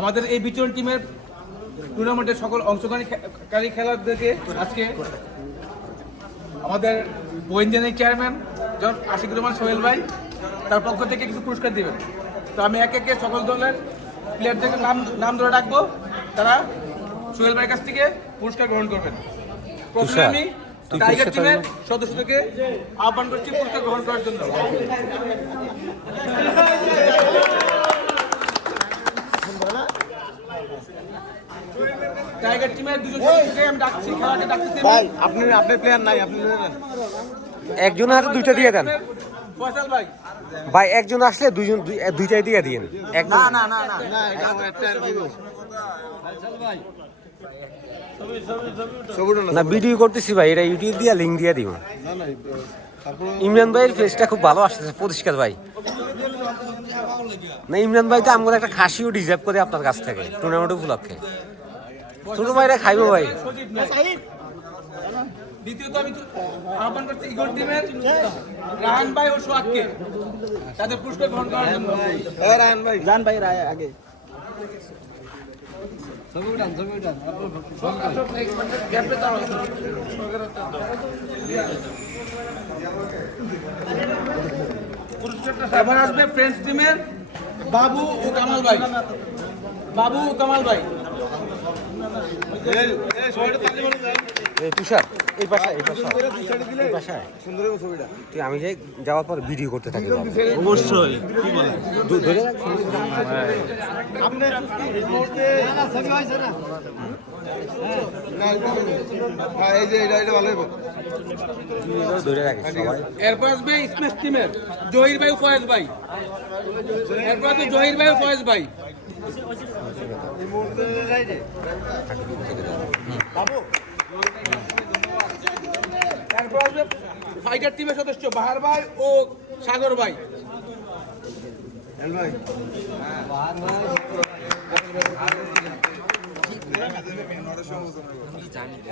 আমাদের এই বিচরণ টিমের টুর্নামেন্টের সকল অংশগ্রহণকারী খেলোয়াড়দেরকে আজকে আমাদের গোয়েন্দানের চেয়ারম্যান জন আশিকুর রহমান সোহেল ভাই তার পক্ষ থেকে কিছু পুরস্কার দেবেন। তো আমি একে একে সকল দলের প্লেয়ারদেরকে নাম ধরে ডাকবো, তারা সোহেল ভাইয়ের কাছ থেকে পুরস্কার গ্রহণ করবেন। প্রথমে আমি টাইগার টিমের সদস্যদেরকে আহ্বান করছি পুরস্কার গ্রহণ করার জন্য। টাইগার টিমের দুজন সদস্যকে আমি ডাকছি, খেলাকে ডাকতেছি। ভাই আপনি প্লেয়ার নাই, আপনি একজন আর দুইটা দিয়ে দেন। ফয়সাল ভাই, ভাই একজন আসলে দুইটাই দিয়ে দিন। না না না না না, এটা দিব না, ভিডিও করতেছি ভাই, এটা ইউটিউব দিয়ে লিংক দিয়ে দিব। না না, তারপর ইমরান ভাইয়ের ফেসটা খুব ভালো আসতেছে, পরিষ্কার ভাই। না, ইমরান ভাই তো আমাদের একটা খাসিও ডিজার্ভ করে আপনার কাছ থেকে টুর্নামেন্ট উপলক্ষে। ছোট ভাইরা খাইবো ভাই। দ্বিতীয়ত আমি আহ্বান করছি ইগল টিমের রাহান ভাই ও সোহাগকে তাদের পুরস্কার গ্রহণ করার জন্য। রায়ন ভাই, জান ভাই আগে এবার আসবে ফ্রেন্ডস টিমের বাবু ও কামাল ভাই। বাবু ও কামাল ভাই, তুষার এই পাশায়, এই পাশায় সুন্দর ছবিটা। তুই আমি যাই যাওয়ার পর ভিডিও করতে থাকি। অবশ্যই আপনি এই যে এটা ভালো হবে। ধরে রাখিস সবাই। এরপর আসবে স্মেশ টিমের জহির ভাই ও ফয়েজ ভাই। এরপর আসবে জহির ভাই ও ফয়েজ ভাই। এরপর আসবে ফাইটার টিমের সদস্য বাহার ভাই ও সাগর ভাই।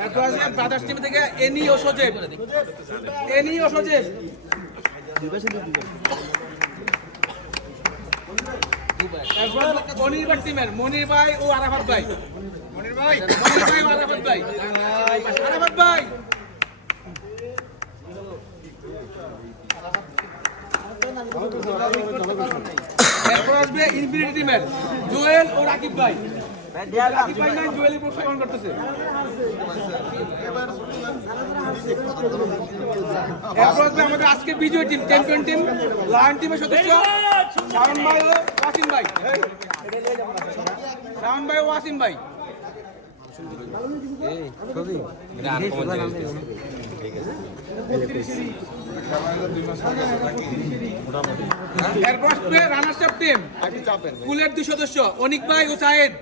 এরপর আসবে ব্রাদার্স টিম থেকে এনি ও সজেব। এনি ও সজেব। এরপর মনির টিমের মনির ভাই ও আরাফাত ভাই। মনির ভাই ও আরাফাত ভাই। আরাফাত ভাই, এরপর আসবে ইনফিনিটি টিমের জুয়েল ও রাকিব ভাই। রাকিব ভাই নাই, জুয়েলের পুরস্কার গ্রহণ করতেছে। এরপর আসবে আমাদের আজকে বিজয় টিম চ্যাম্পিয়ন টিম লায়ন টিমের সদস্য শাওন ভাই ও ওয়াসিম ভাই। শাওন ভাই ও ওয়াসিম ভাই। এরপর আসবে রানার্স আপ টিম কুলের দুই সদস্য অনিক ভাই ও সাহেদ।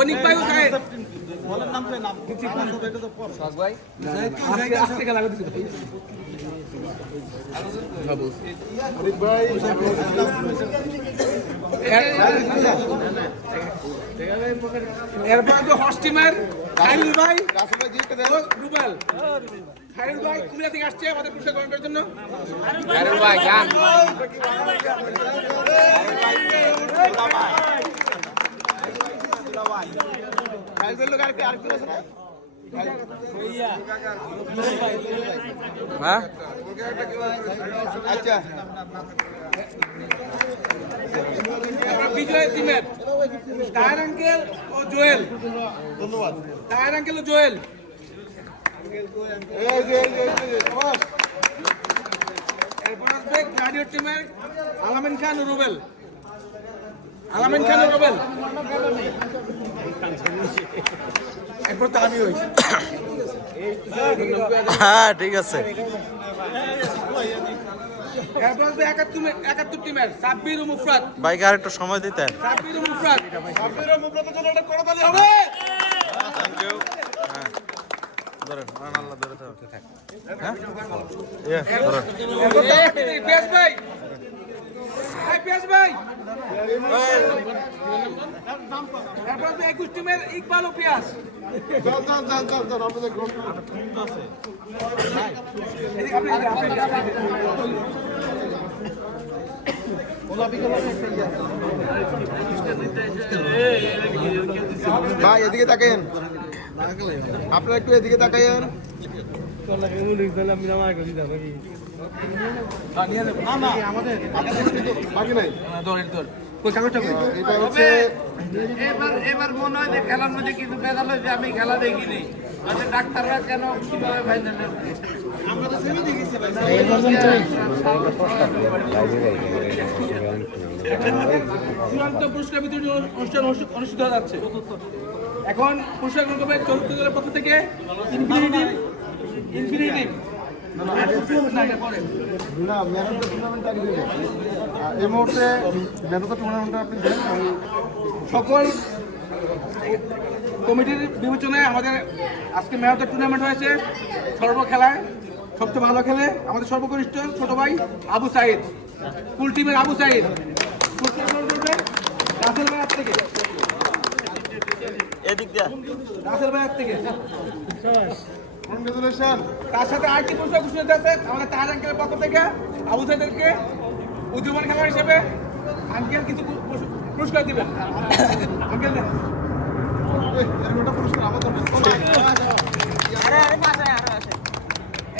অনিক ভাই ও সাহেদ। আজকে খেলা করতেছি ভাই। এরপর তো হর্স টিমের খাইরুল ভাই ও রুবেল। খাইরুল ভাই কুমিল্লা থেকে আসছে আমাদের পুরস্কার গ্রহণ করার জন্য। খাইরুল ভাই যান। হ্যাঁ আচ্ছা, বিজয় টিমের টায়ার আঙ্কেল ও জোয়েল। ধন্যবাদ। টায়ার আঙ্কেল ও জোয়েল। এরপর আসবে গ্লাডিয়েটর টিমের আলামিন খান ও রুবেল। আলামিন খান ও রুবেল। এরপর তো আমি হয়েছি। হ্যাঁ ঠিক আছে। এরপর আসবে 71 টিমের সাব্বির ও মুফরাত। ভাইকে আর একটু সময় দিতেন। সাব্বির ও মুফরাত। সাব্বির ও মুফরাতের জন্য একটা করতালি হবে। Thank you. হ্যাঁ ধরেন, আল্লাহ ধরে থাক। হ্যাঁ এরপর পেশ ভাই। এই পেশ ভাই। এরপর আসবে 21 টিমের ইকবাল ও পিয়াস। ভাই এদিকে তাকাইন, আপনারা একটু এদিকে তাকাইন। নিয়ে যাবো বাকি নাই, কাগজটা কই? এটা হচ্ছে এবার মনে হয় যে খেলার মধ্যে কিছু বেদাল হয়েছে, আমি খেলা দেখিনি। আচ্ছা ডাক্তাররা কেন কিভাবে ফাইনাল চূড়ান্ত পুরস্কার বিতরণী অনুষ্ঠান অনুষ্ঠিত হয়ে যাচ্ছে। এখন পুরস্কার গ্রহণ করবে চতুর্থ দলের পক্ষ থেকে ইনফিনিটি না ম্যান অফ দ্য টুর্নামেন্ট আগে দেবেন। এই মুহূর্তে ম্যান অফ দ্য টুর্নামেন্টটা আপনি দেন। সকল কমিটির বিবেচনায় আমাদের আজকে ম্যান অফ দ্য টুর্নামেন্ট হয়েছে। সর্বখেলায় সবচেয়ে ভালো খেলে আমাদের সর্বকনিষ্ঠ ছোট ভাই আবু সাইদ, ফুল টিমের আবু সাইদ পুরস্কার গ্রহণ করবে রাসেল ভাইয়ের থেকে। রাসেল ভাইয়ের থেকে কনগ্রাচুলেশন। তার সাথে আরেকটি পুরস্কার ঘোষণা হতে আছে আমাদের তাহার আঙ্কেলের পক্ষ থেকে আবু সাইদকে উদীয়মান খেলোয়াড় হিসেবে আঙ্কেল কিছু পুরস্কার দিবেন। আঙ্কেল দেন। এরকমটা পুরস্কার আমার দরকার।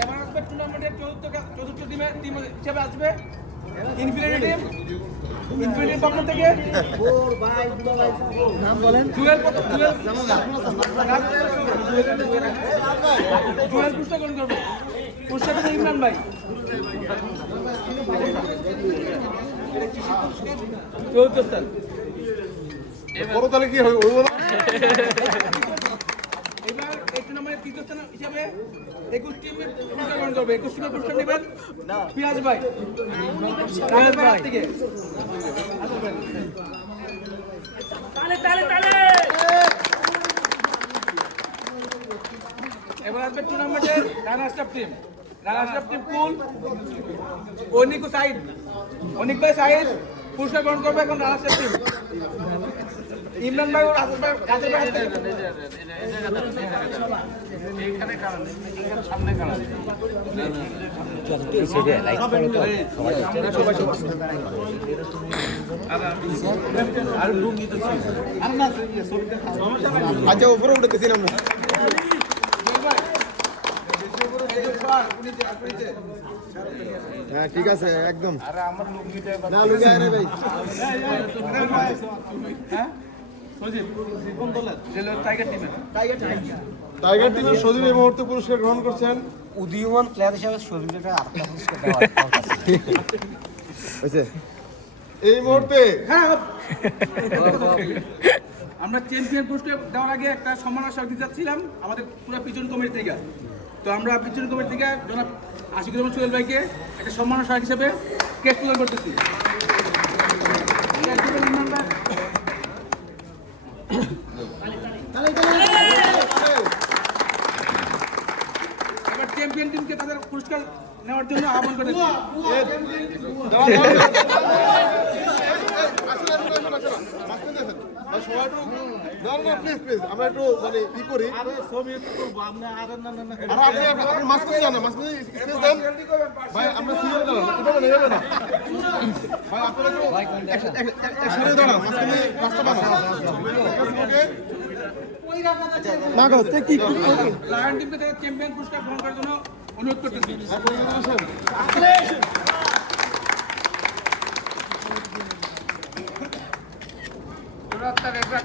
এবার আসবে টুর্নামেন্টের চতুর্থ টিম হিসেবে আসবে ইনফিনিটি পক্ষ থেকে জুয়েল পুরস্কার গ্রহণ করবে। পুরস্কার দিবেন ইমরান ভাই। চতুর্থ স্থান। বড় তাহলে কি হবে? ওই বলো। এবার এই টুর্নামেন্টের তৃতীয় স্থান হিসাবে 21 টিমের পুরস্কার গ্রহণ করবে। 21 টিমের পুরস্কার নেবেন পিয়াজ ভাই। পিয়াজ ভাই থেকে এবার আসবে টুর্নামেন্টের রানার্স আপ টিম কুল অনিক ও সাইদ। অনিক ভাই সাইদ পুরস্কার গ্রহণ করবে এখন রানার্স আপ টিম। ইমরান ভাই ও রাসেল ভাই এইখানে খেলা নেই, এখানে সামনে খেলা নেই। আচ্ছা উপরে উঠতেছি না আমরা। হ্যাঁ ঠিক আছে একদম। না লুকে আয় রে ভাই। হ্যাঁ সজীব কোন দলের? টাইগার টিমের। টাইগার টিমের সজীব এই মুহূর্তে পুরস্কার গ্রহণ করছেন। উদীয়মান প্লেয়ার হিসেবে শরীরটা আরেকটা পুরস্কার দেওয়া হয়েছে এই মুহূর্তে হ্যাঁ আমরা চ্যাম্পিয়ন পুরস্কার দেওয়ার আগে একটা সম্মাননা স্মারক দিতে যাচ্ছিলাম আমাদের পুরো পিছন কমিটি থেকে। তো আমরা পিছন কমিটি থেকে জনাব আশিকুর রহমান সোহেল ভাইকে একটা সম্মাননা স্মারক হিসেবে কেক প্রদান করতেছি। এবার চ্যাম্পিয়ন টিমকে তাদের পুরস্কার নেওয়ার জন্য আহ্বান করেছি। আমরা একটু মানে ই করি। আপনি মাঝখানে যান না, মাঝখানে স্পেস দেন ভাই। আমরা সিরিয়াল দাঁড়ান, এভাবে না ভাই। আপনারা একটু একসাথে দাঁড়ান, মাঝখানে রাস্তা বানান। লায়ন টিমকে তাদের চ্যাম্পিয়ন পুরস্কার গ্রহণ করার জন্য অনুরোধ করতেছি।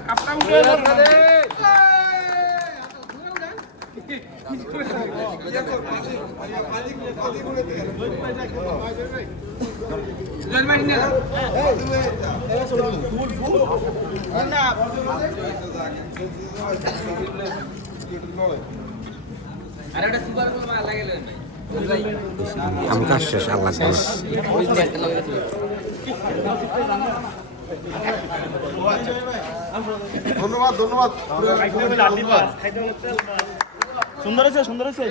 কাপড়া উঠে জয়ের ভাই নিয়ে যান। আর একটা সুপার বল মার লাগেলেন আমি কাজ শেষ আল্লাহ ধন্যবাদ ধন্যবাদ। সুন্দর আছে